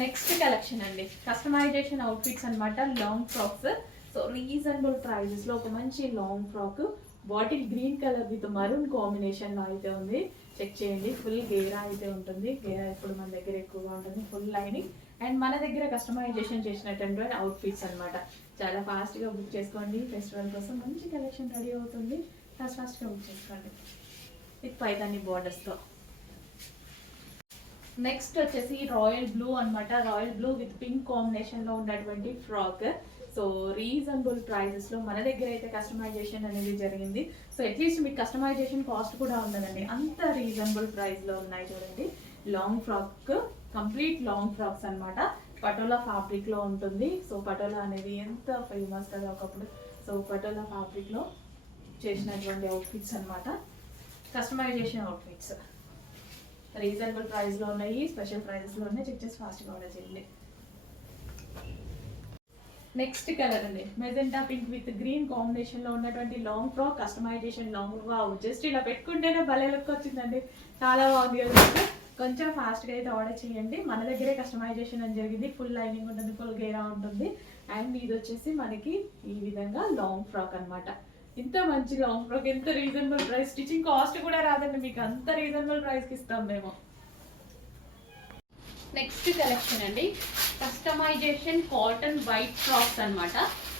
Next collection అండి, customization outfits అనమాట, long frocks. So reasonable prices లో ఒక మంచి long frock bottle green colour with maroon combination లో అయితే ఉంది. చెక్ చేయండి. ఫుల్ గేరా అయితే ఉంటుంది. గేరా ఇప్పుడు మన దగ్గర ఎక్కువగా ఉంటుంది. ఫుల్ లైనింగ్ అండ్ మన దగ్గర కస్టమైజేషన్ చేసినటువంటి అవుట్ఫిట్స్ అనమాట. చాలా ఫాస్ట్గా బుక్ చేసుకోండి. ఫెస్టివల్ కోసం మంచి కలెక్షన్ రెడీ అవుతుంది. ఫాస్ట్గా బుక్ చేసుకోండి విత్ పైతాని బోర్డర్స్తో. నెక్స్ట్ వచ్చేసి రాయల్ బ్లూ అనమాట. రాయల్ బ్లూ విత్ పింక్ కాంబినేషన్లో ఉన్నటువంటి ఫ్రాక్. సో రీజనబుల్ ప్రైజెస్లో మన దగ్గర అయితే కస్టమైజేషన్ అనేది జరిగింది. సో అట్లీస్ట్ మీకు కస్టమైజేషన్ కాస్ట్ కూడా ఉండదండి, అంత రీజనబుల్ ప్రైస్లో ఉన్నాయి. చూడండి, long frock, complete long frocks అనమాట. పటోలా ఫ్యాబ్రిక్లో ఉంటుంది. సో పటోలా అనేది ఎంత ఫేమస్ కదా ఒకప్పుడు. సో పటోలా ఫ్యాబ్రిక్లో చేసినటువంటి అవుట్ఫిట్స్ అనమాట, కస్టమైజేషన్ అవుట్ఫిట్స్. రీజనబుల్ ప్రైస్లో ఉన్నాయి, స్పెషల్ ప్రైజెస్లో ఉన్నాయి. చెక్ చేసి ఫాస్ట్గా ఆర్డర్ చేయండి. నెక్స్ట్ కలర్ అండి, magenta pink with green combination లో ఉన్నటువంటి long frock, customization long. Wow, just ఇలా పెట్టుకుంటేనే భలే లుక్ వచ్చిందండి, చాలా బాగుంది కదా. కొంచెం ఫాస్ట్గా అయితే ఆర్డర్ చేయండి. మన దగ్గరే కస్టమైజేషన్ అని జరిగింది. ఫుల్ లైనింగ్ ఉంటుంది, ఫుల్ గేరా ఉంటుంది. అండ్ ఇది వచ్చేసి మనకి ఈ విధంగా లాంగ్ ఫ్రాక్ అనమాట. ఇంత మంచి లాంగ్ ఫ్రాక్, ఎంత రీజనబుల్ ప్రైస్. స్టిచింగ్ కాస్ట్ కూడా రాదండి మీకు, అంత రీజనబుల్ ప్రైస్కి ఇస్తాం మేము. నెక్స్ట్ కలెక్షన్ అండి, కస్టమైజేషన్ కాటన్ వైట్ ఫ్రాక్స్ అనమాట.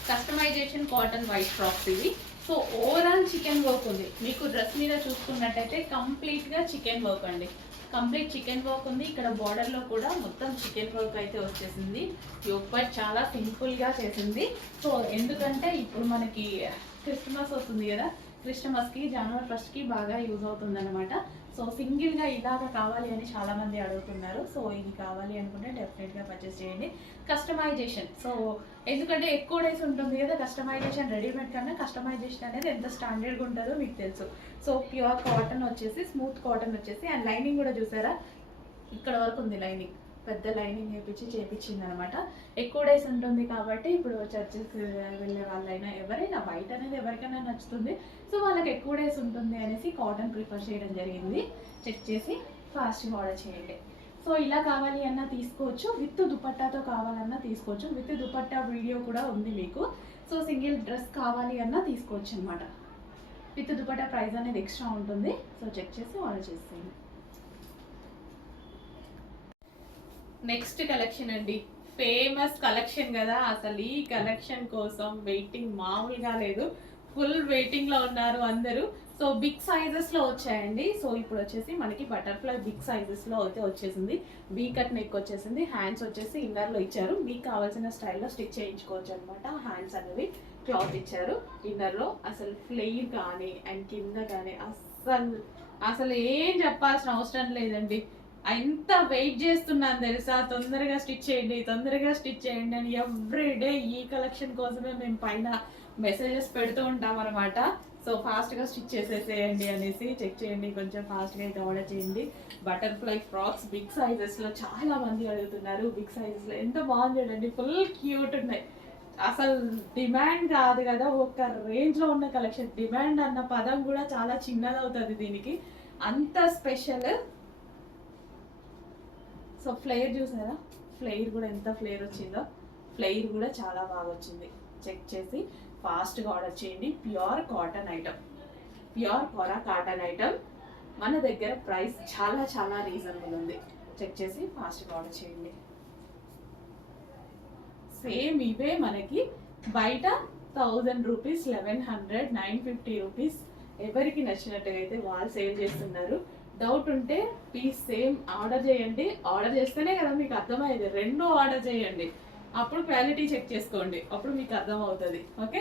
కస్టమైజేషన్ కాటన్ వైట్ ఫ్రాక్స్ ఇవి. సో ఓవరాల్ చికెన్ వర్క్ ఉంది. మీకు డ్రెస్ మీద చూసుకున్నట్టయితే కంప్లీట్గా చికెన్ వర్క్ అండి, కంప్లీట్ చికెన్ వర్క్ ఉంది. ఇక్కడ బార్డర్లో కూడా మొత్తం చికెన్ వర్క్ అయితే వచ్చేసింది. యోగపాట్ చాలా సింపుల్గా చేసింది. సో ఎందుకంటే ఇప్పుడు మనకి క్రిస్మస్ వస్తుంది కదా, క్రిస్మస్కి జనవరి 1కి బాగా యూజ్ అవుతుంది అనమాట. సో సింగిల్గా ఇలాగ కావాలి అని చాలామంది అడుగుతున్నారు. సో ఇది కావాలి అనుకుంటే డెఫినెట్గా పర్చేస్ చేయండి. కస్టమైజేషన్, సో ఎందుకంటే ఎక్కువ డేస్ ఉంటుంది కదా కస్టమైజేషన్. రెడీమేడ్ కన్నా కస్టమైజేషన్ అనేది ఎంత స్టాండర్డ్గా ఉంటుందో మీకు తెలుసు. సో ప్యూర్ కాటన్ వచ్చేసి, స్మూత్ కాటన్ వచ్చేసి, అండ్ లైనింగ్ కూడా చూసారా, ఇక్కడ వరకు ఉంది లైనింగ్. పెద్ద లైనింగ్ చేపించింది అనమాట. ఎక్కువ డేస్ ఉంటుంది కాబట్టి ఇప్పుడు చర్చెస్కి వెళ్ళే వాళ్ళైనా ఎవరైనా వైట్ అనేది ఎవరికైనా నచ్చుతుంది. సో వాళ్ళకి ఎక్కువ డేస్ ఉంటుంది అనేసి కాటన్ ప్రిఫర్ చేయడం జరిగింది. చెక్ చేసి ఫాస్ట్గా ఆర్డర్ చేయండి. సో ఇలా కావాలి అన్నా తీసుకోవచ్చు, విత్ దుపట్టాతో కావాలన్నా తీసుకోవచ్చు. విత్ దుపట్టా వీడియో కూడా ఉంది మీకు. సో సింగిల్ డ్రెస్ కావాలి అన్నా తీసుకోవచ్చు అనమాట. విత్ దుపట్టా ప్రైస్ అనేది ఎక్స్ట్రా ఉంటుంది. సో చెక్ చేసి ఆర్డర్ చేసేయండి. నెక్స్ట్ కలెక్షన్ అండి, ఫేమస్ కలెక్షన్ కదా, అసలు ఈ కలెక్షన్ కోసం వెయిటింగ్ మామూలుగా లేదు. ఫుల్ వెయిటింగ్లో ఉన్నారు అందరూ. సో బిగ్ సైజెస్లో వచ్చాయండి. సో ఇప్పుడు వచ్చేసి మనకి బటర్ఫ్లై బిగ్ సైజెస్లో అయితే వచ్చేసింది. వీ కట్ నెక్ వచ్చేసింది. హ్యాండ్స్ వచ్చేసి ఇన్నర్లో ఇచ్చారు. మీకు కావాల్సిన స్టైల్లో స్టిచ్ చేయించుకోవచ్చు అనమాట. హ్యాండ్స్ అనేవి క్లాత్ ఇచ్చారు ఇన్నర్లో. అసలు ఫ్లెయిర్ కానీ అండ్ కింద కానీ అసలు ఏం చెప్పాల్సిన అవసరం లేదండి. ఎంత వెయిట్ చేస్తున్నాను తెలుసా, తొందరగా స్టిచ్ చేయండి, తొందరగా స్టిచ్ చేయండి అని. ఎవ్రీడే ఈ కలెక్షన్ కోసమే మేము పైన మెసేజెస్ పెడుతూ ఉంటాం అనమాట. సో ఫాస్ట్గా స్టిచ్ చేసేసేయండి అనేసి. చెక్ చేయండి, కొంచెం ఫాస్ట్గా అయితే ఆర్డర్ చేయండి. బటర్ఫ్లై ఫ్రాక్స్ బిగ్ సైజెస్లో చాలా మంది అడుగుతున్నారు. బిగ్ సైజెస్లో ఎంత బాగుంది చూడండి, ఫుల్ క్యూట్ ఉన్నాయి. అసలు డిమాండ్ కాదు కదా, ఒక రేంజ్లో ఉన్న కలెక్షన్. డిమాండ్ అన్న పదం కూడా చాలా చిన్నది అవుతుంది దీనికి, అంత స్పెషల్. సో ఫ్లేర్ చూసారా, ఫ్లేర్ కూడా ఎంత ఫ్లేర్ వచ్చిందో. ఫ్లేర్ కూడా చాలా బాగా వచ్చింది. చెక్ చేసి ఫాస్ట్గా ఆర్డర్ చేయండి. ప్యూర్ కాటన్ ఐటమ్, ప్యూర్ కోరా కాటన్ ఐటమ్. మన దగ్గర ప్రైస్ చాలా చాలా రీజనబుల్ ఉంది. చెక్ చేసి ఫాస్ట్గా ఆర్డర్ చేయండి. సేమ్ ఇవే మనకి బయట 1000 రూపీస్, 1100, 950 రూపీస్. ఎవరికి నచ్చినట్టుగా అయితే వాళ్ళు సేల్ చేస్తున్నారు. డౌట్ ఉంటే ప్లీజ్ సేమ్ ఆర్డర్ చేయండి. ఆర్డర్ చేస్తేనే కదా మీకు అర్థమయ్యేది. 2 ఆర్డర్ చేయండి, అప్పుడు క్వాలిటీ చెక్ చేసుకోండి, అప్పుడు మీకు అర్థం అవుతుంది. ఓకే,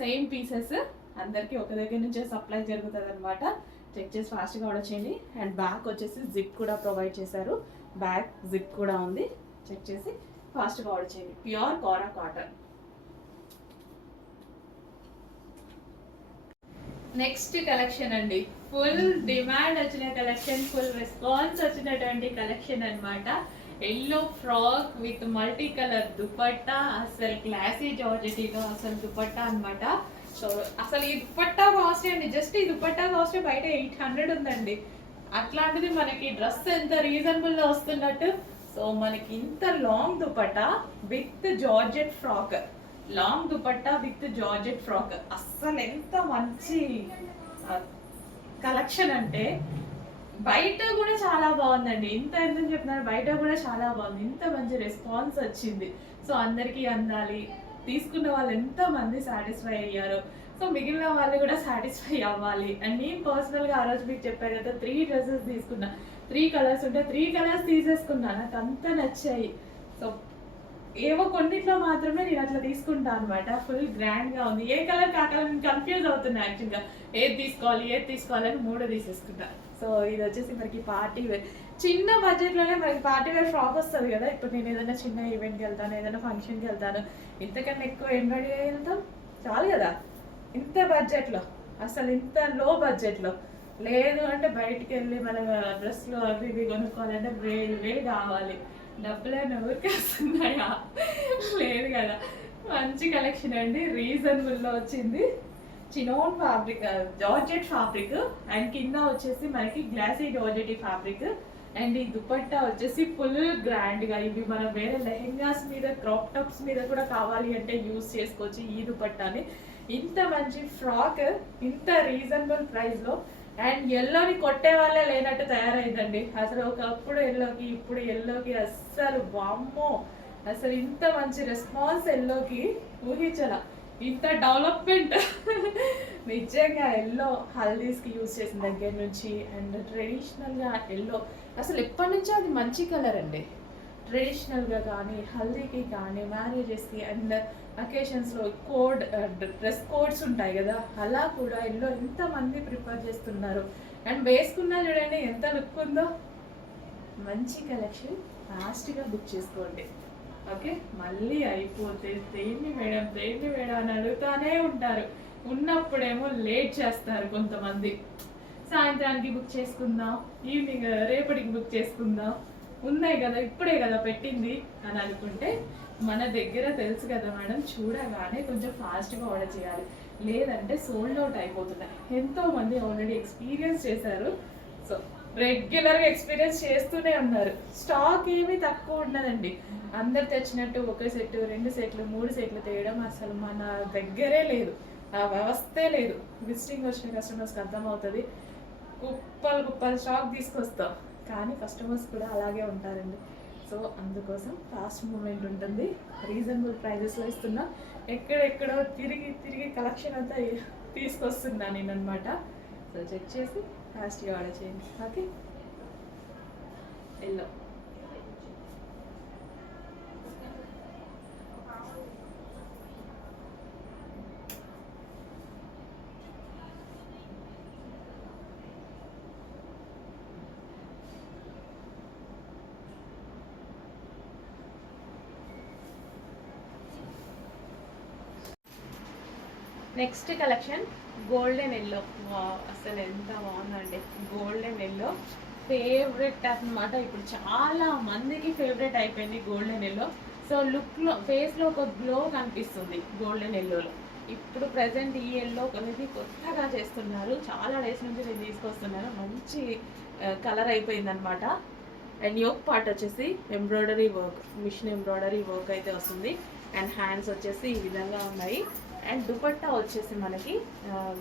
సేమ్ పీసెస్ అందరికీ ఒక దగ్గర నుంచే సప్లై జరుగుతుంది అనమాట. చెక్ చేసి ఫాస్ట్గా ఆర్డర్ చేయండి. అండ్ బ్యాక్ వచ్చేసి జిప్ కూడా ప్రొవైడ్ చేశారు. బ్యాక్ జిప్ కూడా ఉంది. చెక్ చేసి ఫాస్ట్గా ఆర్డర్ చేయండి. ప్యూర్ కోరా కాటన్. నెక్స్ట్ కలెక్షన్ అండి, ఫుల్ డిమాండ్ వచ్చిన కలెక్షన్, ఫుల్ రెస్పాన్స్ వచ్చినటువంటి కలెక్షన్ అనమాట. Yellow frock with multi colour dupatta. అసలు క్లాసీ జార్జెటీలో అసలు దుపట్టా అనమాట. సో అసలు ఈ దుపట్టా కాస్ట్ అండి, జస్ట్ ఈ దుపట్టా కాస్ట్ బయట 800 ఉందండి. అట్లాంటిది మనకి డ్రెస్ ఎంత రీజనబుల్గా వస్తున్నట్టు. సో మనకి ఇంత long dupatta with georgette frock, long dupatta with georgette frock, అస్సలు ఎంత మంచి కలెక్షన్ అంటే బయట కూడా చాలా బాగుందండి. ఇంత ఎందుకు చెప్తున్నారు, బయట కూడా చాలా బాగుంది. ఇంత మంచి రెస్పాన్స్ వచ్చింది. సో అందరికీ అందాలి, తీసుకున్న వాళ్ళు ఎంత మంది సాటిస్ఫై అయ్యారు, సో మిగిలిన వాళ్ళు కూడా సాటిస్ఫై అవ్వాలి. అండ్ నేను పర్సనల్గా ఆ రోజు మీకు చెప్పాను కదా, 3 డ్రెస్సెస్ తీసుకున్నా, 3 కలర్స్ ఉంటే 3 కలర్స్ తీసేసుకున్నా, నాకు అంత నచ్చాయి. సో ఏవో కొన్నిట్లో మాత్రమే నేను అట్లా తీసుకుంటాను అనమాట. ఫుల్ గ్రాండ్గా ఉంది, ఏ కలర్ కా కలర్ కన్ఫ్యూజ్ అవుతున్నా యాక్చువల్గా, ఏది తీసుకోవాలి అని 3 తీసేసుకుంటా. సో ఇది వచ్చేసి మనకి పార్టీ వేర్, చిన్న బడ్జెట్లోనే మనకి పార్టీ వేర్ ఫ్రాక్ వస్తుంది కదా. ఇప్పుడు నేను ఏదైనా చిన్న ఈవెంట్కి వెళ్తాను, ఏదైనా ఫంక్షన్కి వెళ్తాను, ఇంతకన్నా ఎక్కువ ఏం రెడీ అయ్యి వెళ్తాం, చాలు కదా ఇంత బడ్జెట్లో. అసలు ఇంత లో బడ్జెట్లో లేదు అంటే బయటికి వెళ్ళి మనం డ్రెస్లు అవి ఇవి కొనుక్కోవాలంటే వేలు కావాలి, డబ్బులైనా ఊరికి వస్తున్నాయా, లేదు కదా. మంచి కలెక్షన్ అండి, రీజనబుల్లో వచ్చింది. Chinon fabric, georgette fabric, and కింద వచ్చేసి మనకి గ్లాసీ జార్జెట్ ఫ్యాబ్రిక్. అండ్ ఈ దుపట్టా వచ్చేసి ఫుల్ గ్రాండ్గా, ఇవి మనం వేరే లెహెంగాస్ మీద, క్రాప్ టాప్స్ మీద కూడా కావాలి అంటే యూజ్ చేసుకోవచ్చు ఈ దుపట్టాని. ఇంత మంచి ఫ్రాక్ ఇంత రీజనబుల్ ప్రైస్లో, అండ్ ఎల్లోని కొట్టే వాళ్ళే లేనట్టు తయారైందండి. అసలు ఒకప్పుడు ఎల్లోకి, ఇప్పుడు ఎల్లోకి అస్సలు వామ్మో, అసలు ఇంత మంచి రెస్పాన్స్ ఎల్లోకి ఊహించాల, ఇంత డెవలప్మెంట్. నిజంగా ఎల్లో హల్దీస్కి యూజ్ చేసిన దగ్గర నుంచి, అండ్ ట్రెడిషనల్గా ఎల్లో అసలు ఎప్పటి నుంచో అది మంచి కలర్ అండి. ట్రెడిషనల్గా కానీ, హల్దీకి కానీ, మ్యారేజెస్కి అండ్ అకేషన్స్లో డ్రెస్ కోడ్స్ ఉంటాయి కదా, అలా కూడా ఎల్లో ఎంతమంది ప్రిఫర్ చేస్తున్నారు. అండ్ వేసుకున్నా చూడండి ఎంత లుక్ ఉందో. మంచి కలెక్షన్, ఫాస్ట్గా బుక్ చేసుకోండి. ఓకే, మళ్ళీ అయిపోతే దేన్ని మేడం అని అడుగుతానే ఉంటారు. ఉన్నప్పుడేమో లేట్ చేస్తారు కొంతమంది, సాయంత్రానికి బుక్ చేసుకుందాం, ఈవినింగ్ రేపటికి బుక్ చేసుకుందాం, ఉన్నాయి కదా ఇప్పుడే కదా పెట్టింది అని అనుకుంటే, మన దగ్గర తెలుసు కదా మేడం, చూడగానే కొంచెం ఫాస్ట్గా ఆర్డర్ చేయాలి, లేదంటే సోల్డ్ అవుట్ అయిపోతున్నాయి. ఎంతోమంది ఆల్రెడీ ఎక్స్పీరియన్స్ చేశారు. సో రెగ్యులర్గా ఎక్స్పీరియన్స్ చేస్తూనే ఉన్నారు. స్టాక్ ఏమీ తక్కువ ఉండదండి. అందరు తెచ్చినట్టు 1 సెట్ 2 సెట్లు 3 సెట్లు తేయడం అసలు మన దగ్గరే లేదు, ఆ వ్యవస్థే లేదు. విజిటింగ్ వచ్చిన కస్టమర్స్కి అర్థమవుతుంది. కుప్పలు స్టాక్ తీసుకొస్తాం, కానీ కస్టమర్స్ కూడా అలాగే ఉంటారండి. సో అందుకోసం ఫాస్ట్ మూమెంట్ ఉంటుంది, రీజనబుల్ ప్రైజెస్లో ఇస్తున్నా. ఎక్కడెక్కడో తిరిగి కలెక్షన్ అంతా తీసుకొస్తున్నా నేను అనమాట. సో చెక్ చేసి ఫాస్ట్గా ఆర్డర్ చేయండి. Okay, yellow next collection golden yellow. అసలు ఎంత బాగుందండి, గోల్డెన్ ఎల్లో ఫేవరెట్ అన్నమాట. ఇప్పుడు చాలా మందికి ఫేవరెట్ అయిపోయింది గోల్డెన్ ఎల్లో. సో లుక్లో, ఫేస్లో ఒక గ్లో కనిపిస్తుంది గోల్డెన్ ఎల్లోలో. ఇప్పుడు ప్రజెంట్ ఈ ఎల్లో అనేది కొత్తగా చేస్తున్నారు, చాలా డేస్ నుంచి నేను తీసుకొస్తున్నాను. మంచి కలర్ అయిపోయింది అనమాట. అండ్ యోక్ పార్ట్ వచ్చేసి embroidery work, machine embroidery work అయితే వస్తుంది. అండ్ హ్యాండ్స్ వచ్చేసి ఈ విధంగా ఉన్నాయి. అండ్ దుపట్టా వచ్చేసి మనకి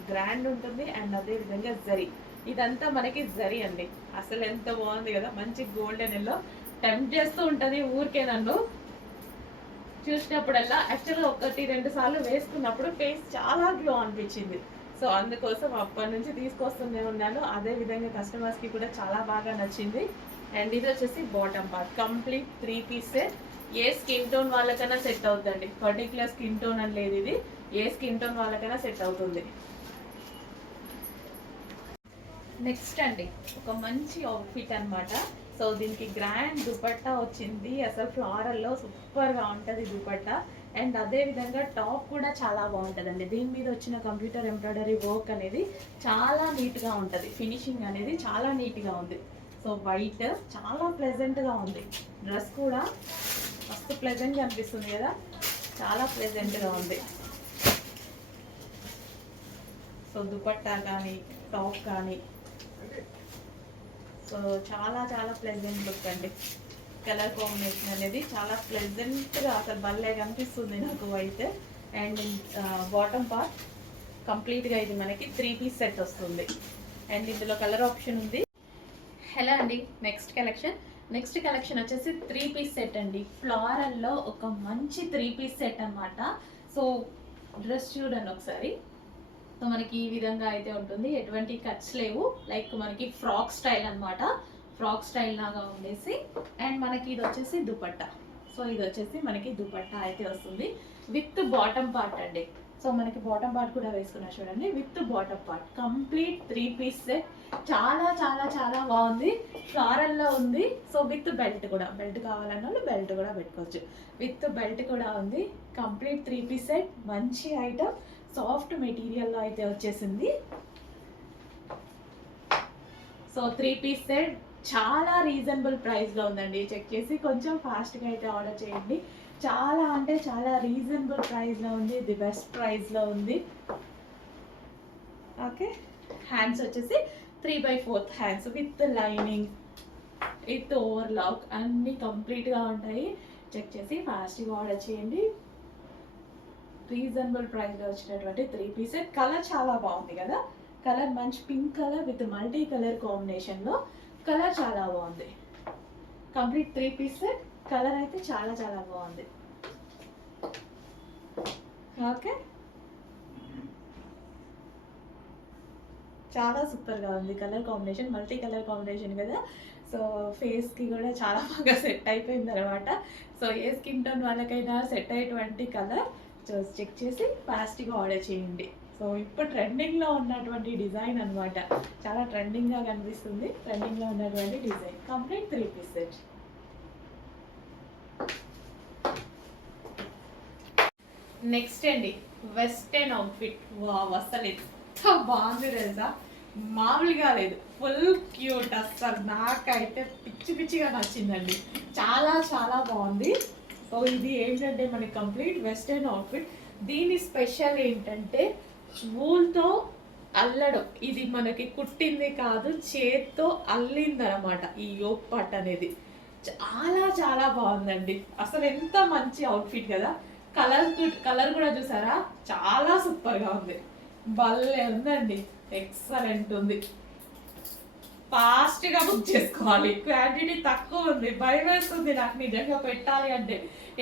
గ్రాండ్ ఉంటుంది. అండ్ అదే విధంగా జరీ, ఇదంతా మనకి జరీ అండి. అసలు ఎంత బాగుంది కదా, మంచి గోల్డెన్ ఎల్లో. టెంప్ట్ చేస్తూ ఉంటుంది ఊరికే నన్ను చూసినప్పుడల్లా. యాక్చువల్గా 1-2 సార్లు వేసుకున్నప్పుడు ఫేస్ చాలా గ్లో అనిపించింది. సో అందుకోసం అప్పటి నుంచి తీసుకొస్తూనే ఉన్నాను. అదే విధంగా కస్టమర్స్కి కూడా చాలా బాగా నచ్చింది. అండ్ ఇది వచ్చేసి bottom part, complete 3 piece set. ఏ స్కిన్ టోన్ వాళ్ళకైనా సెట్ అవుతుందండి, పర్టికులర్ స్కిన్ టోన్ అని లేదు, ఇది ఏ స్కిన్ టోన్ వాళ్ళకైనా సెట్ అవుతుంది. నెక్స్ట్ అండి ఒక మంచి అవుట్ఫిట్ అనమాట. సో దీనికి గ్రాండ్ దుపట్టా వచ్చింది, అసలు ఫ్లారల్లో సూపర్గా ఉంటుంది దుపట్టా. అండ్ అదే విధంగా టాప్ కూడా చాలా బాగుంటుందండి. దీని మీద వచ్చిన కంప్యూటర్ ఎంబ్రాయిడరీ వర్క్ అనేది చాలా నీట్గా ఉంటుంది, ఫినిషింగ్ అనేది చాలా నీట్గా ఉంది. సో వైట్ చాలా ప్లెజెంట్గా ఉంది, డ్రెస్ కూడా మస్తు ప్లెజెంట్గా అనిపిస్తుంది కదా, చాలా ప్లెజెంట్గా ఉంది. సో దుపట్టా కానీ టాప్ కానీ సో చాలా ప్లెజెంట్ లుక్ అండి. కలర్ కాంబినేషన్ అనేది చాలా ప్లెజెంట్గా అసలు భలే కనిపిస్తుంది నాకు అయితే. అండ్ బాటమ్ పార్ట్ కంప్లీట్గా ఇది మనకి 3 పీస్ సెట్ వస్తుంది. అండ్ ఇందులో కలర్ ఆప్షన్ ఉంది. హలో అండి, నెక్స్ట్ కలెక్షన్ వచ్చేసి 3 పీస్ సెట్ అండి. ఫ్లోరల్లో ఒక మంచి 3 పీస్ సెట్ అన్నమాట. సో డ్రెస్ చూడండి ఒకసారి. సో మనకి ఈ విధంగా అయితే ఉంటుంది, ఎటువంటి కట్స్ లేవు, లైక్ మనకి ఫ్రాక్ స్టైల్ అన్నమాట. ఫ్రాక్ స్టైల్ లాగా ఉండేసి అండ్ మనకి ఇది వచ్చేసి దుపట్టా. సో ఇది వచ్చేసి మనకి దుపట్టా అయితే వస్తుంది విత్ బాటమ్ పార్ట్ అండి. సో మనకి బాటమ్ పార్ట్ కూడా వేసుకున్నా చూడండి, with bottom part complete 3 piece set. చాలా చాలా చాలా బాగుంది, ఫ్లోరల్లో ఉంది. సో విత్ బెల్ట్ కూడా, బెల్ట్ కావాలన్న వాళ్ళు బెల్ట్ కూడా పెట్టుకోవచ్చు. విత్ బెల్ట్ కూడా ఉంది. కంప్లీట్ 3 పీస్ సెట్, మంచి ఐటమ్, సాఫ్ట్ మెటీరియల్లో అయితే వచ్చేసింది. సో 3 పీస్ సెట్ చాలా రీజనబుల్ ప్రైస్లో ఉందండి. చెక్ చేసి కొంచెం ఫాస్ట్గా అయితే ఆర్డర్ చేయండి. చాలా అంటే చాలా రీజనబుల్ ప్రైస్లో ఉంది, ది బెస్ట్ ప్రైస్లో ఉంది. ఓకే, హ్యాండ్స్ వచ్చేసి 3/4 hands with lining, with overlock అన్నీ కంప్లీట్గా ఉంటాయి. చెక్ చేసి ఫాస్ట్గా ఆర్డర్ చేయండి. రీజనబుల్ ప్రైస్లో వచ్చినటువంటి 3 పీస్ సెట్. కలర్ చాలా బాగుంది కదా, కలర్ మంచి pink colour with multi colour కాంబినేషన్లో కలర్ చాలా బాగుంది. కంప్లీట్ 3 పీస్ సెట్, కలర్ అయితే చాలా చాలా బాగుంది. ఓకే, చాలా సూపర్గా ఉంది colour combination, multi colour combination కదా. సో ఫేస్కి కూడా చాలా బాగా సెట్ అయిపోయింది అనమాట. సో ఏ స్కిన్ టోన్ వాళ్ళకైనా సెట్ అయ్యేటువంటి కలర్ చెక్ చేసి ఫాస్ట్గా ఆర్డర్ చేయండి. సో ఇప్పుడు ట్రెండింగ్లో ఉన్నటువంటి డిజైన్ అనమాట, చాలా ట్రెండింగ్గా కనిపిస్తుంది. ట్రెండింగ్లో ఉన్నటువంటి design complete 3 piece set. Next అండి, వెస్టర్న్ అవుట్ఫిట్. వావ్, అసలు ఎంత బాగుంది తెలుసా, మామూలుగా లేదు, ఫుల్ క్యూట్. అసలు నాకైతే పిచ్చి పిచ్చిగా నచ్చిందండి, చాలా చాలా బాగుంది. సో ఇది ఏంటంటే మనకి కంప్లీట్ వెస్టర్న్ అవుట్ఫిట్. దీని స్పెషల్ ఏంటంటే వూల్తో అల్లడం. ఇది మనకి కుట్టింది కాదు, చేత్తో అల్లిందనమాట ఈ యోక్ పార్ట్ అనేది. చాలా చాలా బాగుందండి, అసలు ఎంత మంచి అవుట్ఫిట్ కదా. కలర్ కూడా చూసారా, చాలా సూపర్గా ఉంది, భలే ఉందండి, ఎక్సలెంట్ ఉంది. ఫాస్ట్గా బుక్ చేసుకోవాలి, క్వాంటిటీ తక్కువ ఉంది. భయం వేస్తుంది నాకు నిజంగా పెట్టాలి అంటే,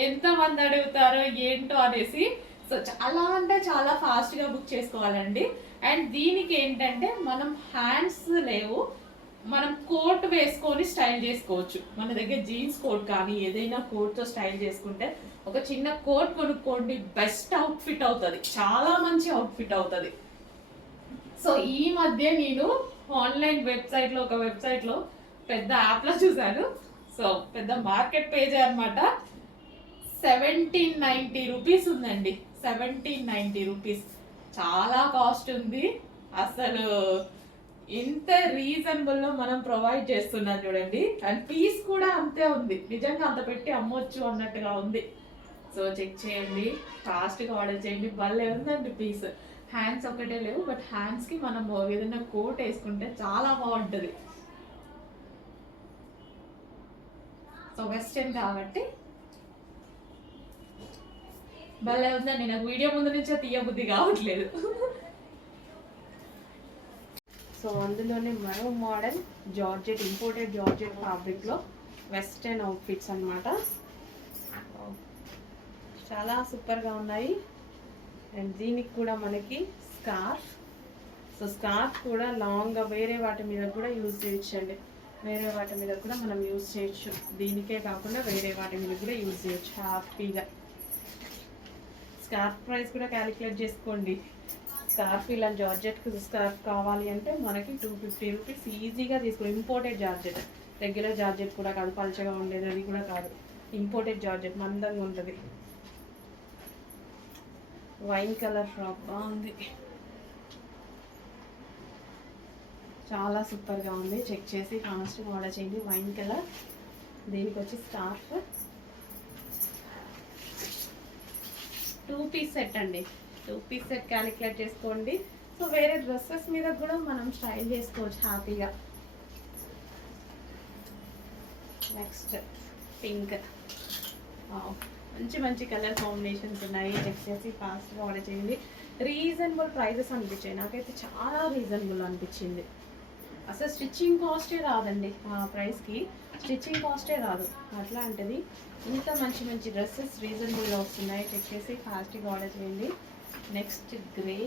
ఎంతమంది అడుగుతారో ఏంటో అనేసి. సో చాలా అంటే చాలా ఫాస్ట్గా బుక్ చేసుకోవాలండి. అండ్ దీనికి ఏంటంటే మనం హ్యాండ్స్ లేవు, మనం కోట్ వేసుకొని స్టైల్ చేసుకోవచ్చు. మన దగ్గర జీన్స్ కోట్ కానీ ఏదైనా కోట్తో స్టైల్ చేసుకుంటే, ఒక చిన్న కోట్ కొనుక్కోండి, బెస్ట్ అవుట్ఫిట్ అవుతుంది, చాలా మంచి అవుట్ఫిట్ అవుతుంది. సో ఈ మధ్య నేను ఆన్లైన్ వెబ్సైట్లో, ఒక వెబ్సైట్లో పెద్ద యాప్లో చూశాను. సో పెద్ద మార్కెట్ పేజ్ అనమాట. 1790 రూపీస్ ఉందండి, 1790 రూపీస్, చాలా కాస్ట్ ఉంది. అసలు ఇంత రీజనబుల్లో మనం ప్రొవైడ్ చేస్తున్నాం చూడండి. అండ్ పీస్ కూడా అంతే ఉంది, నిజంగా అంత పెట్టి అమ్మొచ్చు అన్నట్టుగా ఉంది. సో చెక్ చేయండి, ఫాస్ట్గా ఆర్డర్ చేయండి, భలే ఉందండి పీస్. హ్యాండ్స్ ఒకటే లేవు, బట్ హ్యాండ్స్కి మనం ఏదైనా కోట్ వేసుకుంటే చాలా బాగుంటుంది. సో వెస్టర్న్ కాబట్టి భలే ఉందండి, నాకు వీడియో ముందు నుంచే తీయబుద్ధి కావట్లేదు. సో అందులోనే మరో మోడల్ జార్జెట్, ఇంపోర్టెడ్ జార్జెట్ ఫ్యాబ్రిక్లో వెస్టర్న్ అవుట్ఫిట్స్ అన్నమాట. చాలా సూపర్గా ఉన్నాయి. అండ్ దీనికి కూడా మనకి స్కార్ఫ్. సో స్కార్ఫ్ కూడా లాంగ్గా వేరే వాటి మీద కూడా యూజ్ చేయొచ్చండి, వేరే వాటి మీద కూడా మనం యూజ్ చేయొచ్చు. దీనికే కాకుండా వేరే వాటి మీద కూడా యూజ్ చేయొచ్చు హ్యాపీగా. స్కార్ఫ్ ప్రైస్ కూడా క్యాలిక్యులేట్ చేసుకోండి. స్కార్ఫ్ ఇలా జార్జెట్కి స్కార్ఫ్ కావాలి అంటే మనకి 250 రూపీస్ ఈజీగా తీసుకోండి. ఇంపోర్టెడ్ జార్జెట్, రెగ్యులర్ జార్జెట్ కూడా కాదు, పల్చగా ఉండేది అది కూడా కాదు, ఇంపోర్టెడ్ జార్జెట్ మందంగా ఉంటుంది. వైన్ కలర్ ఫ్రాక్ బాగుంది, చాలా సూపర్గా ఉంది. చెక్ చేసి ఫాస్ట్గా ఆర్డర్ చేయండి. వైన్ కలర్, దీనికి వచ్చి స్కార్ఫ్ 2 పీస్ సెట్ అండి, 2 పీస్ సెట్ క్యాలిక్యులేట్ చేసుకోండి. సో వేరే డ్రెస్సెస్ మీద కూడా మనం స్టైల్ చేసుకోవచ్చు హ్యాపీగా. నెక్స్ట్ పింక్, మంచి మంచి కలర్ కాంబినేషన్స్ ఉన్నాయి. చెక్ చేసి ఫాస్ట్గా ఆర్డర్ చేయండి. రీజనబుల్ ప్రైజెస్ అనిపించాయి, నాకైతే చాలా రీజనబుల్ అనిపించింది. అసలు స్టిచ్చింగ్ కాస్టే రాదండి ఆ ప్రైస్కి, స్టిచ్చింగ్ కాస్టే రాదు. అట్లాంటిది ఇంత మంచి మంచి డ్రెస్సెస్ రీజనబుల్గా వస్తున్నాయి. చెక్ చేసి ఫాస్ట్గా ఆర్డర్ చేయండి. నెక్స్ట్ గ్రే,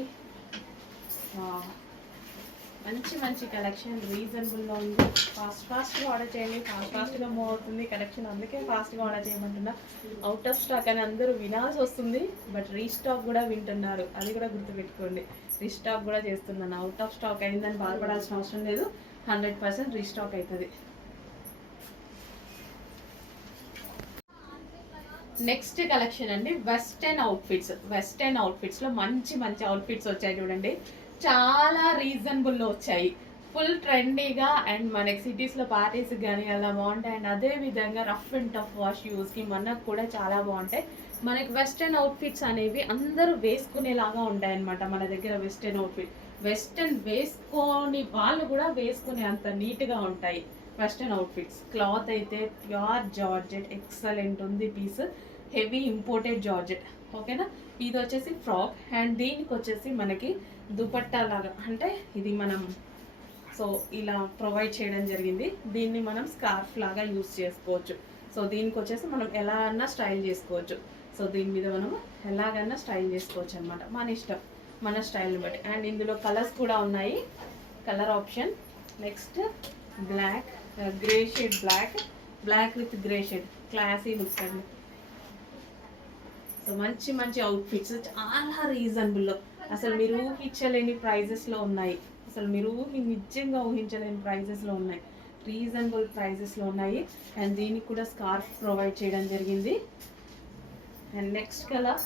మంచి మంచి కలెక్షన్ రీజనబుల్గా ఉంది. ఫాస్ట్గా ఆర్డర్ చేయండి. ఫాస్ట్గా మూవ్ అవుతుంది కలెక్షన్, అందుకే ఫాస్ట్గా ఆర్డర్ చేయమంటున్నా. అవుట్ ఆఫ్ స్టాక్ అని అందరూ వినాల్సి వస్తుంది, బట్ రీస్టాక్ కూడా వింటున్నారు, అది కూడా గుర్తుపెట్టుకోండి. రీస్టాక్ కూడా చేస్తున్నాను. అవుట్ ఆఫ్ స్టాక్ అయిందని బాధపడాల్సిన అవసరం లేదు, 100% రీస్టాక్ అవుతుంది. నెక్స్ట్ కలెక్షన్ అండి వెస్టర్న్ అవుట్ఫిట్స్. వెస్టర్న్ అవుట్ఫిట్స్లో మంచి మంచి అవుట్ఫిట్స్ వచ్చాయి చూడండి. చాలా రీజనబుల్లో వచ్చాయి, ఫుల్ ట్రెండీగా. అండ్ మనకి సిటీస్లో పార్టీస్కి కానీ అలా బాగుంటాయి. అండ్ అదే విధంగా రఫ్ అండ్ టఫ్ వాష్ యూస్కి మనకు కూడా చాలా బాగుంటాయి. మనకి వెస్టర్న్ అవుట్ఫిట్స్ అనేవి అందరూ వేసుకునేలాగా ఉంటాయన్నమాట. మన దగ్గర వెస్టర్న్ అవుట్ఫిట్, వెస్టర్న్ వేసుకొని వాళ్ళు కూడా వేసుకునే అంత నీట్గా ఉంటాయి వెస్టర్న్ అవుట్ఫిట్స్. క్లాత్ అయితే ప్యూర్ జార్జెట్, ఎక్సలెంట్ ఉంది పీస్, హెవీ ఇంపోర్టెడ్ జార్జెట్. ఓకేనా, ఇది వచ్చేసి ఫ్రాక్. అండ్ దీనికి వచ్చేసి మనకి దుపట్టా లాగా, అంటే ఇది మనం సో ఇలా ప్రొవైడ్ చేయడం జరిగింది. దీన్ని మనం స్కార్ఫ్ లాగా యూస్ చేసుకోవచ్చు. సో దీనికి వచ్చేసి మనం ఎలా అన్నా స్టైల్ చేసుకోవచ్చు. సో దీని మీద మనం ఎలాగన్నా స్టైల్ చేసుకోవచ్చు అనమాట, మన ఇష్టం, మన స్టైల్ని బట్టి. అండ్ ఇందులో కలర్స్ కూడా ఉన్నాయి, colour option. Next black, grey shade black, black with grey shade, classy look అండి. సో మంచి మంచి అవుట్ఫిట్స్ చాలా రీజనబుల్లో, అసలు మీరు ఊహించలేని ప్రైజెస్లో ఉన్నాయి. అసలు మీరు నిజంగా ఊహించలేని ప్రైజెస్లో ఉన్నాయి, రీజనబుల్ ప్రైజెస్లో ఉన్నాయి. అండ్ దీనికి కూడా స్కార్ఫ్ ప్రొవైడ్ చేయడం జరిగింది. అండ్ నెక్స్ట్ కలర్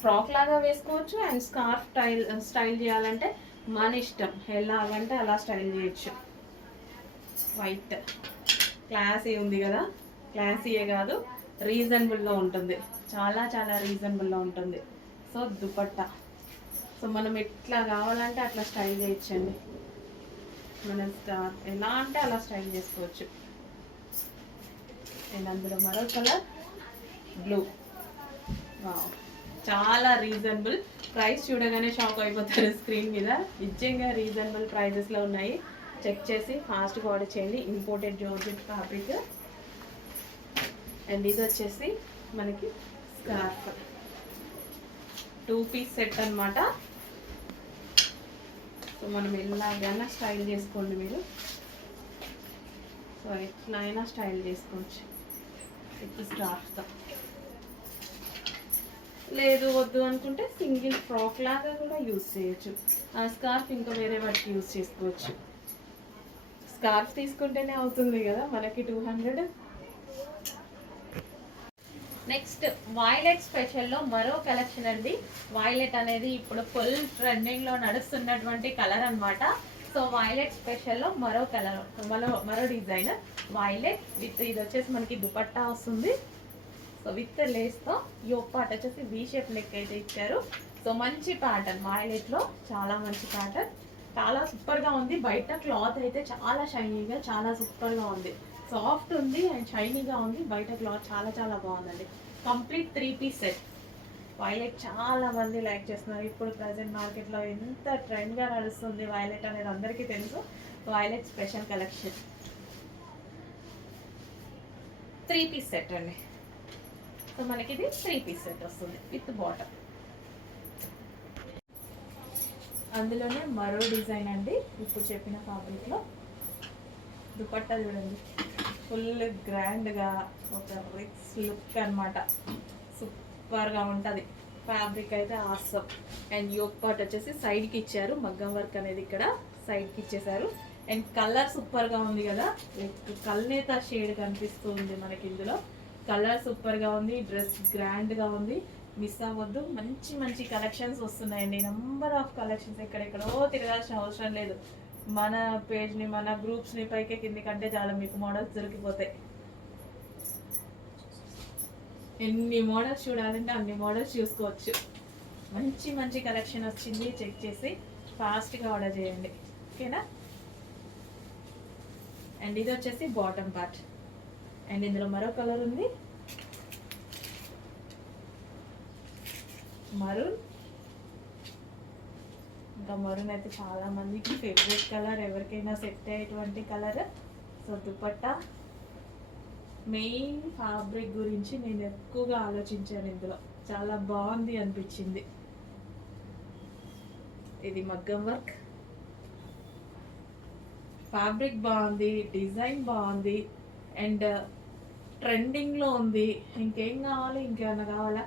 ఫ్రాక్ లాగా వేసుకోవచ్చు. అండ్ స్కార్ఫ్ స్టైల్ చేయాలంటే మన ఇష్టం, ఎలాగంటే అలా స్టైల్ చేయొచ్చు. వైట్, క్లాసీ ఉంది కదా, క్లాసీయే కాదు రీజనబుల్లో ఉంటుంది, చాలా చాలా రీజనబుల్లో ఉంటుంది. సో దుపట్టా, సో మనం ఎట్లా కావాలంటే అట్లా స్టైల్ చేయొచ్చండి. మనం ఎలా అంటే అలా స్టైల్ చేసుకోవచ్చు. అండ్ అందులో మరో కలర్ బ్లూ, చాలా రీజనబుల్ ప్రైస్. చూడగానే షాక్ అయిపోతారు స్క్రీన్ మీద, నిజంగా రీజనబుల్ ప్రైజెస్లో ఉన్నాయి. చెక్ చేసి ఫాస్ట్గా ఆర్డర్ చేయండి. Imported georgette fabric. అండ్ ఇది వచ్చేసి మనకి స్కార్ఫ్, 2 పీస్ సెట్ అనమాట. సో మనం ఎలాగైనా స్టైల్ చేసుకోండి మీరు, సో ఎట్లా అయినా స్టైల్ చేసుకోవచ్చు విత్ స్కార్ఫ్తో. లేదు వద్దు అనుకుంటే సింగిల్ ఫ్రాక్ లాగా కూడా యూజ్ చేయొచ్చు. ఆ స్కార్ఫ్ ఇంకా వేరే వాటికి యూజ్ చేసుకోవచ్చు. స్కార్ఫ్ తీసుకుంటేనే అవుతుంది కదా మనకి 200. నెక్స్ట్ వైలెట్ స్పెషల్లో మరో కలెక్షన్ అండి. వైలెట్ అనేది ఇప్పుడు ఫుల్ ట్రెండింగ్లో నడుస్తున్నటువంటి కలర్ అనమాట. సో వైలెట్ స్పెషల్లో మరో కలర్, మరో డిజైన్ వైలెట్ విత్, ఇది వచ్చేసి మనకి దుపట్టా వస్తుంది. సో విత్ లేస్తో యోక్ పార్ట్ వచ్చేసి వీ షేప్ నెక్ అయితే ఇచ్చారు. సో మంచి ప్యాటర్న్, వైలెట్లో చాలా మంచి ప్యాటర్న్, చాలా సూపర్గా ఉంది. బయట క్లాత్ అయితే చాలా షైనీగా, చాలా సూపర్గా ఉంది, సాఫ్ట్ ఉంది అండ్ షైనీగా ఉంది. బయట క్లాత్ చాలా చాలా బాగుందండి. Complete 3 piece set. వైలెట్ చాలా మంది లైక్ చేస్తున్నారు. ఇప్పుడు ప్రజెంట్ మార్కెట్లో ఎంత ట్రెండ్గా నడుస్తుంది వైలెట్ అనేది అందరికీ తెలుసు. Violet special collection 3 piece set అండి. సో మనకి ఇది 3 పీస్ సెట్ వస్తుంది విత్ బాటమ్. అందులోనే మరో డిజైన్ అండి, ఇప్పుడు చెప్పిన ఫ్యాబ్రిక్లో. దుపట్టా చూడండి, ఫుల్ గ్రాండ్గా ఒక రిచ్ లుక్ అనమాట, సూపర్గా ఉంటుంది. ఫ్యాబ్రిక్ అయితే ఆసమ్. అండ్ యోక్ పార్ట్ వచ్చేసి సైడ్కి ఇచ్చారు, మగ్గం వర్క్ అనేది ఇక్కడ సైడ్కి ఇచ్చేసారు. అండ్ కలర్ సూపర్గా ఉంది కదా, కల్నేత షేడ్ కనిపిస్తుంది మనకి ఇందులో. కలర్ సూపర్గా ఉంది, డ్రెస్ గ్రాండ్గా ఉంది, మిస్ అవ్వద్దు. మంచి మంచి కలెక్షన్స్ వస్తున్నాయండి, నెంబర్ ఆఫ్ కలెక్షన్స్. ఎక్కడెక్కడో తిరగాల్సిన అవసరం లేదు, మన పేజ్ని, మన గ్రూప్స్ని పైకి కింది కంటే చాలా మీకు మోడల్స్ దొరికిపోతాయి. ఎన్ని మోడల్స్ చూడాలంటే అన్ని మోడల్స్ చూసుకోవచ్చు. మంచి మంచి కలెక్షన్ వచ్చింది, చెక్ చేసి ఫాస్ట్గా ఆర్డర్ చేయండి, ఓకేనా. అండ్ ఇది వచ్చేసి బాటమ్ పార్ట్. అండ్ ఇందులో మరో కలర్ ఉంది, మరూన్. ఇంకా మరూన్ అయితే చాలా మందికి ఫేవరెట్ కలర్, ఎవరికైనా సెట్ అయ్యేటువంటి colour. So dupatta main fabric గురించి నేను ఎక్కువగా ఆలోచించాను, ఇందులో చాలా బాగుంది అనిపించింది. ఇది మగ్గం వర్క్, ఫ్యాబ్రిక్ బాగుంది, డిజైన్ బాగుంది, అండ్ ట్రెండింగ్లో ఉంది. ఇంకేం కావాలి, ఇంకేమైనా కావాలా?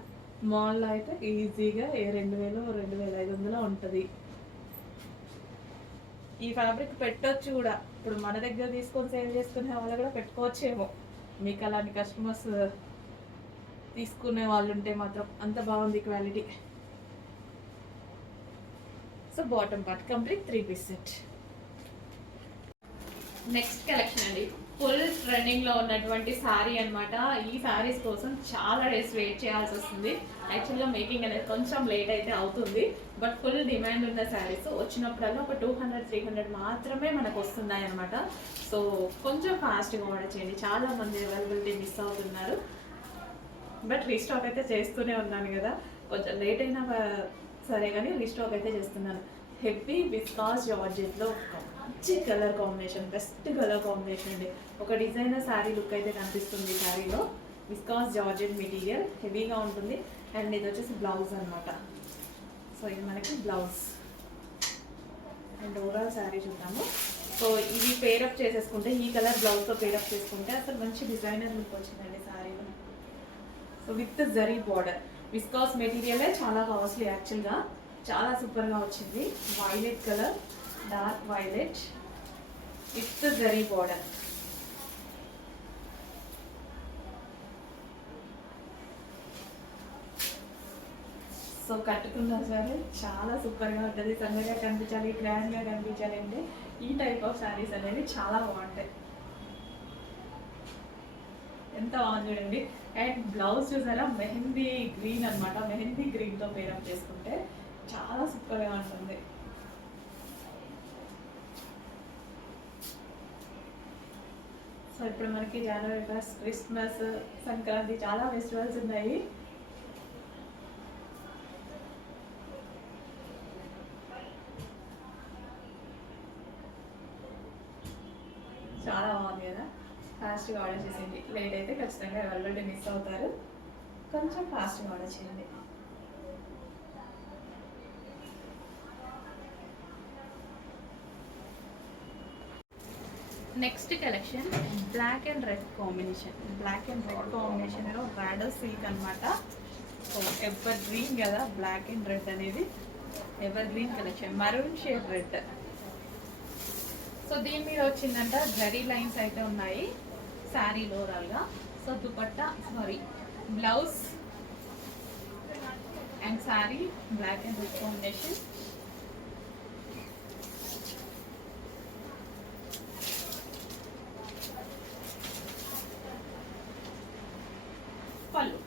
మాల్లో అయితే ఈజీగా 2000 2500 ఉంటుంది. ఈ ఫ్యాబ్రిక్ పెట్టొచ్చు కూడా, ఇప్పుడు మన దగ్గర తీసుకొని సేల్ చేసుకునే వాళ్ళు కూడా పెట్టుకోవచ్చేమో. మీకు అలాంటి కస్టమర్స్ తీసుకునే వాళ్ళు ఉంటే మాత్రం అంత బాగుంది quality. So bottom part complete 3 piece set. Next collection అండి, ఫుల్ ట్రెండింగ్ లో ఉన్నటువంటి శారీ అనమాట. ఈ శారీస్ కోసం చాలా డేస్ వెయిట్ చేయాల్సి వస్తుంది. యాక్చువల్గా మేకింగ్ అనేది కొంచెం లేట్ అయితే అవుతుంది, బట్ ఫుల్ డిమాండ్ ఉన్న శారీస్ వచ్చినప్పుడల్లా ఒక 200-300 మాత్రమే మనకు వస్తున్నాయి అనమాట. సో కొంచెం ఫాస్ట్గా ఆర్డర్ చేయండి, చాలా మంది అవైలబిలిటీ మిస్ అవుతున్నారు. బట్ రీస్టాక్ అయితే చేస్తూనే ఉన్నాను కదా, కొంచెం లేట్ అయినా సరే కానీ రీస్టాక్ అయితే చేస్తున్నాను. హెవీ విస్కాస్ జార్జెట్లో మంచి colour combination, best colour combination అండి. ఒక డిజైనర్ శారీ లుక్ అయితే కనిపిస్తుంది శారీలో. విస్కాస్ జార్జెట్ మెటీరియల్ హెవీగా ఉంటుంది. అండ్ ఇది వచ్చేసి బ్లౌజ్ అనమాట. సో ఇది మనకి బ్లౌజ్ అండ్ ఓవరాల్ శారీ చూద్దాము. సో ఇవి పేరప్ చేసేసుకుంటే, ఈ కలర్ బ్లౌజ్తో పేరప్ చేసుకుంటే అసలు మంచి డిజైనర్ లుక్ వచ్చిందండి శారీలో. So with zari border, viscose మెటీరియలే చాలా కాస్ట్లీ యాక్చువల్గా, చాలా సూపర్గా వచ్చింది. Violet colour, dark violet with zari border. So కట్టుకున్నా సరే చాలా సూపర్గా ఉంటుంది. సన్నగా కనిపించాలి, గ్రాండ్గా కనిపించాలి అంటే ఈ టైప్ ఆఫ్ శారీస్ అనేవి చాలా బాగుంటాయి. ఎంత బాగుంది చూడండి. అండ్ బ్లౌజ్ చూసారా, మెహందీ గ్రీన్ అనమాట. మెహందీ గ్రీన్తో పేరప్ చేసుకుంటే చాలా సూపర్గా ఉంటుంది. సో ఇప్పుడు మనకి జనవరి ఫస్ట్, క్రిస్మస్, సంక్రాంతి చాలా ఫెస్టివల్స్ ఉన్నాయి. చాలా బాగుంది కదా, ఫాస్ట్గా ఆర్డర్ చేసేయండి. లేట్ అయితే ఖచ్చితంగా అవైలబిలిటీ మిస్ అవుతారు, కొంచెం ఫాస్ట్గా ఆర్డర్ చేయండి. Next collection black and red combination. Black and red కాంబినేషన్లో రాడల్ సిల్క్ అనమాట. సో ఎవర్ గ్రీన్ కదా, బ్లాక్ అండ్ రెడ్ అనేది evergreen collection. Maroon shade red. So దీని మీద వచ్చిందంట జరీ లైన్స్ అయితే ఉన్నాయి శారీలో ఓవరాల్గా. So dupatta blouse and sari black and red combination. పళ్ళు.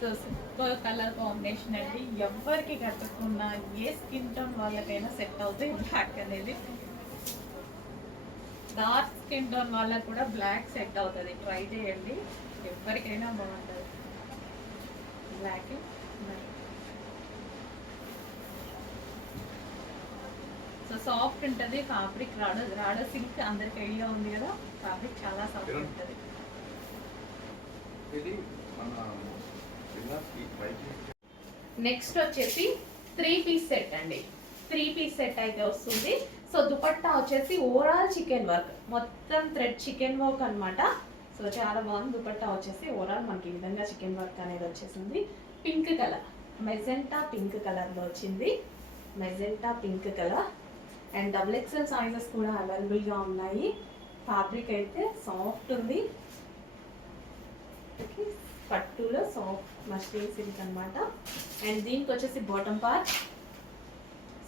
సో సూపర్ కలర్ కాంబినేషన్ అండి. ఎవరికి కట్టుకున్నా, ఏ స్కిన్ టోన్ వాళ్ళకైనా సెట్ అవుతాయి బ్లాక్ అనేది. డార్క్ స్కిన్ టోన్ వాళ్ళకి కూడా బ్లాక్ సెట్ అవుతుంది, ట్రై చేయండి, ఎవరికైనా బాగుంటుంది బ్లాక్. సో సాఫ్ట్ ఉంటుంది ఫ్యాబ్రిక్. రాడ సిల్క్ అందరికి ఐడియా ఉంది కదా, ఫ్యాబ్రిక్ చాలా సాఫ్ట్ ఉంటుంది. నెక్స్ట్ వచ్చేసి 3 పీస్ సెట్ అండి. 3 పీస్ సెట్ అయితే వస్తుంది. సో దుపట్టా వచ్చేసి ఓవరాల్ చికెన్ వర్క్, మొత్తం థ్రెడ్ చికెన్ వర్క్ అనమాట. సో చాలా బాగుంది. దుపట్టా వచ్చేసి ఓవరాల్ మనకి ఈ విధంగా చికెన్ వర్క్ అనేది వచ్చేసింది. పింక్ కలర్, మెజెంటా పింక్ కలర్లో వచ్చింది. Magenta pink colour. And XXL sizes కూడా అవైలబుల్గా ఉన్నాయి. ఫ్యాబ్రిక్ అయితే సాఫ్ట్ ఉంది, పట్టులో సాఫ్ట్ మస్లిన్ సిల్క్ అనమాట. అండ్ దీనికి వచ్చేసి బాటమ్ పార్ట్.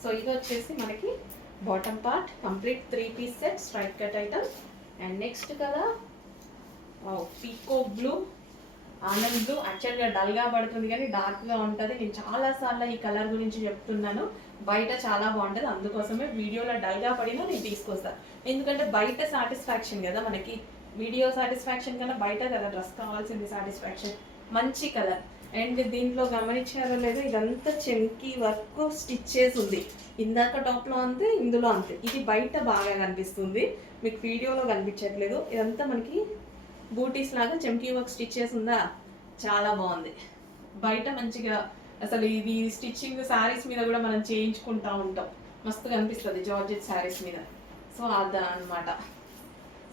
సో ఇది వచ్చేసి మనకి bottom part complete 3 piece set straight cut item. And next కదా పీకో బ్లూ, ఆనంద్ బ్లూ. యాక్చువల్గా డల్గా పడుతుంది కానీ డార్క్గా ఉంటుంది. నేను చాలాసార్లు ఈ కలర్ గురించి చెప్తున్నాను, బయట చాలా బాగుంటుంది, అందుకోసమే వీడియోలో డల్గా పడినా నేను తీసుకొస్తాను. ఎందుకంటే బయట సాటిస్ఫాక్షన్ కదా మనకి, వీడియో సాటిస్ఫాక్షన్ కన్నా బయట కదా డ్రెస్ కావాల్సింది సాటిస్ఫాక్షన్. మంచి కలర్. అండ్ దీంట్లో గమనించారో లేదో ఇదంతా చెంకీ వర్క్ స్టిచ్చెస్ ఉంది. ఇందాక టాప్లో అంతే, ఇందులో అంతే. ఇది బయట బాగా కనిపిస్తుంది, మీకు వీడియోలో కనిపించట్లేదు. ఇదంతా మనకి బూటీస్ లాగా చెంకీ వర్క్ స్టిచ్చెస్ ఉందా, చాలా బాగుంది. బయట మంచిగా అసలు ఇది స్టిచ్చింగ్ శారీస్ మీద కూడా మనం చేయించుకుంటా ఉంటాం, మస్తు కనిపిస్తుంది జార్జెట్ శారీస్ మీద. సో అదా అనమాట.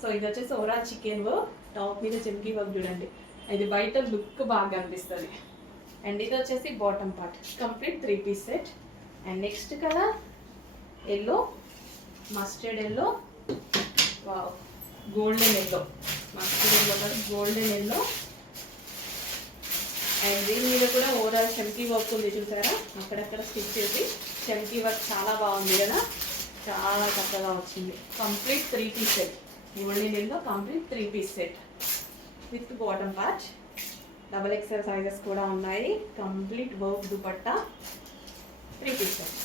సో ఇది వచ్చేసి ఓవరాల్ చికెన్ వర్క్, టాప్ మీద చెంకీ వర్క్ చూడండి, ఇది బయట లుక్ బాగా కనిపిస్తుంది. అండ్ ఇది వచ్చేసి bottom part, complete 3 piece set. And next colour yellow, mustard yellow, golden yellow, mustard yellow కాదు గోల్డెన్ ఎల్లో. అండ్ దీని మీద కూడా ఓవరాల్ చెంకీ వర్క్ ఉంది చూసారా, అక్కడక్కడ స్టిచ్ చేసి చెంకీ వర్క్ చాలా బాగుంది కదా, చాలా చక్కగా వచ్చింది. Complete 3 piece set, golden yellow complete 3 piece set with bottom part. Double XL sizes కూడా ఉన్నాయి. Complete work dupatta 3 piece set.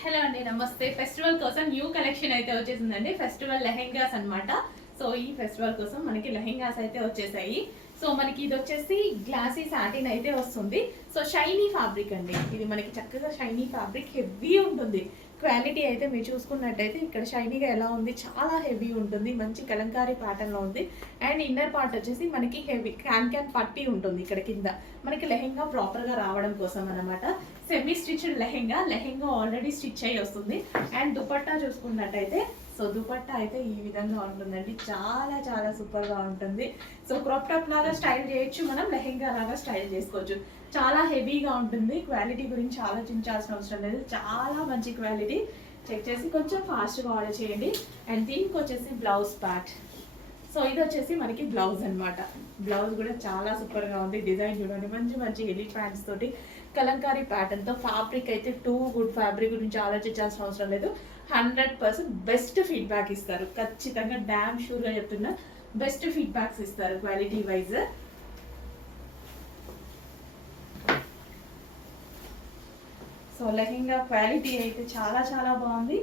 Hello అండి, నమస్తే. ఫెస్టివల్ కోసం న్యూ కలెక్షన్ అయితే వచ్చేసిందండి. ఫెస్టివల్ లెహెంగాస్ అన్నమాట. సో ఈ ఫెస్టివల్ కోసం మనకి లెహెంగాస్ అయితే వచ్చేసాయి. సో మనకి ఇది వచ్చేసి గ్లాసీ సాటిన్ అయితే వస్తుంది. సో షైనీ ఫ్యాబ్రిక్ అండి, ఇది మనకి చక్కగా షైనీ ఫ్యాబ్రిక్, హెవీ ఉంటుంది. క్వాలిటీ అయితే మీరు చూసుకున్నట్టయితే ఇక్కడ షైనీగా ఎలా ఉంది, చాలా హెవీ ఉంటుంది, మంచి కలంకారీ ప్యాటర్న్లో ఉంది. అండ్ ఇన్నర్ పార్ట్ వచ్చేసి మనకి హెవీ క్యాన్ పట్టి ఉంటుంది ఇక్కడ కింద, మనకి లెహెంగా ప్రాపర్గా రావడం కోసం అనమాట. Semi stitched lehenga already stitch అయ్యి వస్తుంది. అండ్ దుపట్టా చూసుకున్నట్టయితే, సో దుపట్టా అయితే ఈ విధంగా ఉంటుందండి, చాలా చాలా సూపర్గా ఉంటుంది. సో క్రాప్ టాప్ లాగా స్టైల్ చేయొచ్చు, మనం లెహెంగా లాగా స్టైల్ చేసుకోవచ్చు. చాలా హెవీగా ఉంటుంది. క్వాలిటీ గురించి ఆలోచించాల్సిన అవసరం లేదు, చాలా మంచి క్వాలిటీ. చెక్ చేసి కొంచెం ఫాస్ట్గా ఆర్డర్ చేయండి. అండ్ దీనికి వచ్చేసి బ్లౌజ్ పార్ట్. సో ఇది వచ్చేసి మనకి బ్లౌజ్ అనమాట. బ్లౌజ్ కూడా చాలా సూపర్గా ఉంది. డిజైన్ చూడండి, మంచి మంచి హెవీ ప్యాంట్స్ తోటి కలంకారీ ప్యాటర్న్తో. ఫ్యాబ్రిక్ అయితే టూ గుడ్. ఫ్యాబ్రిక్ గురించి ఆలోచించాల్సిన అవసరం లేదు. 100% బెస్ట్ ఫీడ్బ్యాక్ ఇస్తారు, ఖచ్చితంగా డ్యామ్ షూర్గా చెప్తున్నా, బెస్ట్ ఫీడ్బ్యాక్స్ ఇస్తారు quality wise. So lehenga quality అయితే చాలా చాలా బాగుంది.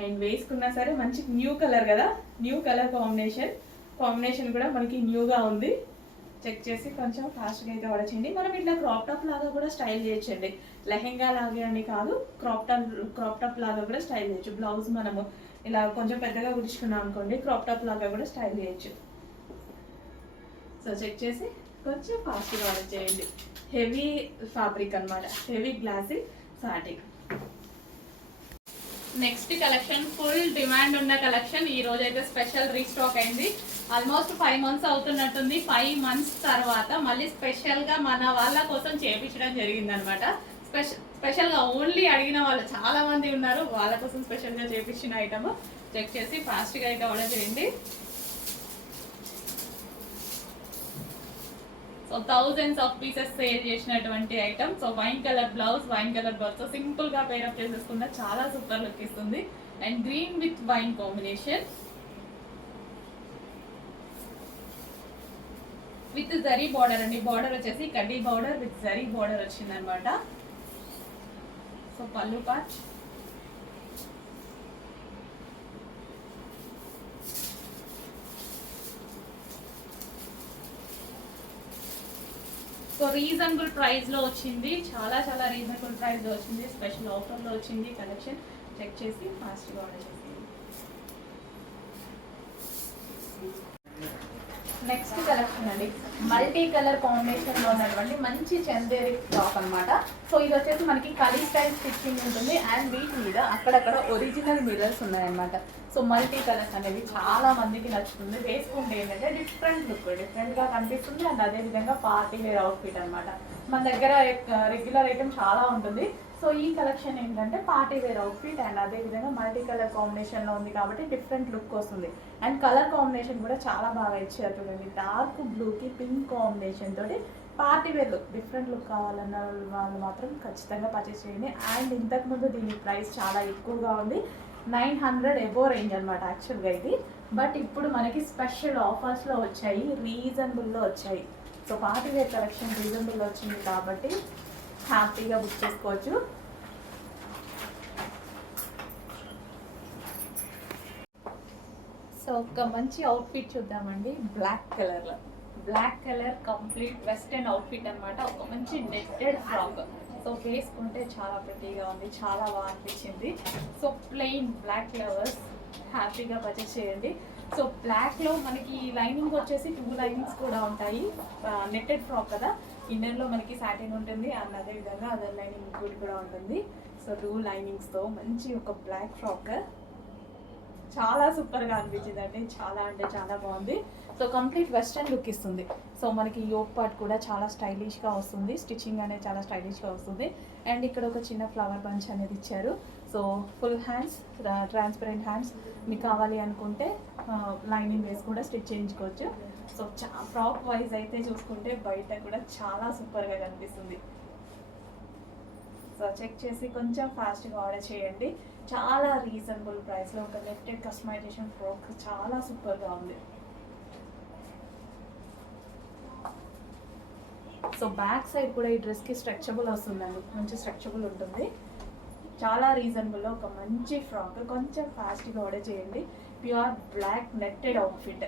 అండ్ వేసుకున్నా సరే మంచి న్యూ కలర్ కదా, న్యూ కలర్ కాంబినేషన్ కూడా మనకి న్యూగా ఉంది. చెక్ చేసి కొంచెం ఫాస్ట్గా అయితే ఆర్డర్ చేయండి. మనం ఇట్లా క్రాప్ టాప్ లాగా కూడా స్టైల్ చేయొచ్చండి, లెహెంగా లాగే అని కాదు, క్రాప్ టాప్ లాగా కూడా స్టైల్ చేయొచ్చు. బ్లౌజ్ మనము ఇలా కొంచెం పెద్దగా కుడుచుకున్నాం అనుకోండి, క్రాప్ టాప్ లాగా కూడా స్టైల్ చేయొచ్చు. సో చెక్ చేసి కొంచెం ఫాస్ట్గా ఆర్డర్ చేయండి. హెవీ ఫ్యాబ్రిక్ అనమాట, heavy glossy satin. Next collection full demand ఉన్న కలెక్షన్, ఈ రోజు అయితే స్పెషల్ రీస్టాక్ అయింది. ఆల్మోస్ట్ 5 months అవుతున్నట్టుంది. 5 months తర్వాత మళ్ళీ స్పెషల్గా మన వాళ్ళ కోసం చేయించడం జరిగింది అనమాట. స్పెషల్గా ఓన్లీ అడిగిన వాళ్ళు చాలా మంది ఉన్నారు, వాళ్ళ కోసం స్పెషల్గా చేయించిన ఐటమ్. చెక్ చేసి ఫాస్ట్గా అయితే ఆర్డర్ చేయండి. So thousands of pieces sale చేసినటువంటి item. So wine colour blouse, so simple గా పేరప్ చేసేసుకున్న చాలా సూపర్ లుక్ ఇస్తుంది. And green with wine combination with zari border అండి. బార్డర్ వచ్చేసి కడ్డీ బార్డర్ విత్ జరీ బార్డర్ వచ్చింది అనమాట. సో పళ్ళు పార్ట్, సో రీజనబుల్ ప్రైస్ లో వచ్చింది, చాలా చాలా రీజనబుల్ ప్రైస్ లో వచ్చింది, స్పెషల్ ఆఫర్ లో వచ్చింది కలెక్షన్. చెక్ చేసి ఫాస్ట్గా ఆర్డర్ చేసి. నెక్స్ట్ కలెక్షన్ అండి, మల్టీ కలర్ కాంబినేషన్ లో ఉన్నటువంటి మంచి చందేరి టాప్ అనమాట. సో ఇది వచ్చేసి మనకి కలీ స్టైల్ స్టిచ్చింగ్ ఉంటుంది. అండ్ వీటి మీద అక్కడక్కడ ఒరిజినల్ మిర్రర్స్ ఉన్నాయన్నమాట. సో మల్టీ కలర్స్ అనేది చాలా మందికి నచ్చుతుంది. వేసుకుంటే ఏంటంటే డిఫరెంట్ గా కనిపిస్తుంది. అండ్ అదేవిధంగా పార్టీ వేర్ అవుట్ఫిట్ అనమాట. మన దగ్గర రెగ్యులర్ ఐటమ్ చాలా ఉంటుంది. సో ఈ కలెక్షన్ ఏంటంటే పార్టీ వేర్ అవుట్ఫిట్ అండ్ అదేవిధంగా మల్టీ కలర్ కాంబినేషన్లో ఉంది కాబట్టి డిఫరెంట్ లుక్ వస్తుంది. అండ్ కలర్ కాంబినేషన్ కూడా చాలా బాగా ఇచ్చారు చూడండి, డార్క్ బ్లూకి పింక్ కాంబినేషన్ తోటి party wear look, different look కావాలన్న వాళ్ళు మాత్రం ఖచ్చితంగా పర్చేస్ చేయండి. అండ్ ఇంతకుముందు దీని ప్రైస్ చాలా ఎక్కువగా ఉంది, 900 ఎబో రేంజ్ అనమాట యాక్చువల్గా ఇది. బట్ ఇప్పుడు మనకి స్పెషల్ ఆఫర్స్లో వచ్చాయి, రీజనబుల్లో వచ్చాయి. సో పార్టీ వేర్ కలెక్షన్ రీజనబుల్లో వచ్చింది కాబట్టి హ్యాపీగా బుక్ చేసుకోవచ్చు. సో ఒక మంచి అవుట్ఫిట్ చూద్దామండి. బ్లాక్ కలర్లో, black colour complete western outfit అన్నమాట. ఒక మంచి నెట్టెడ్ ఫ్రాక్. సో వేసుకుంటే చాలా ప్రెటీగా ఉంది, చాలా బాగా అనిపించింది. సో ప్లెయిన్ బ్లాక్ లవర్స్ హ్యాపీగా పర్చేస్ చేయండి. సో బ్లాక్లో మనకి లైనింగ్ వచ్చేసి 2 లైనింగ్స్ కూడా ఉంటాయి. నెట్టెడ్ ఫ్రాక్ కదా, ఇన్నర్లో మనకి సాటిన్ ఉంటుంది అండ్ అదేవిధంగా అదర్ లైనింగ్ ఇంక్లూడ్ కూడా ఉంటుంది. సో 2 లైనింగ్స్తో మంచి ఒక బ్లాక్ ఫ్రాక్ చాలా సూపర్గా అనిపించింది అండి. చాలా అంటే చాలా బాగుంది. సో కంప్లీట్ వెస్ట్రన్ లుక్ ఇస్తుంది. సో మనకి యోక్ పార్ట్ కూడా చాలా స్టైలిష్గా వస్తుంది, స్టిచ్చింగ్ అనేది చాలా స్టైలిష్గా వస్తుంది. అండ్ ఇక్కడ ఒక చిన్న ఫ్లవర్ బంచ్ అనేది ఇచ్చారు. So full hands, transparent hands. మీకు కావాలి అనుకుంటే లైనింగ్ వేసి కూడా స్టిచ్ చేయించుకోవచ్చు. సో ఫ్రాక్ వైజ్ అయితే చూసుకుంటే బయట కూడా చాలా సూపర్గా కనిపిస్తుంది. సో చెక్ చేసి కొంచెం ఫాస్ట్గా ఆర్డర్ చేయండి. చాలా రీజనబుల్ ప్రైస్లో ఒక నెట్టెడ్ కస్టమైజేషన్ ఫ్రాక్ చాలా సూపర్గా ఉంది. సో బ్యాక్ సైడ్ కూడా ఈ డ్రెస్కి స్ట్రెచబుల్ వస్తుందండి, మంచి స్ట్రెచబుల్ ఉంటుంది. చాలా రీజనబుల్లో ఒక మంచి ఫ్రాక్ కొంచెం ఫాస్ట్గా ఆర్డర్ చేయండి. Pure black netted outfit.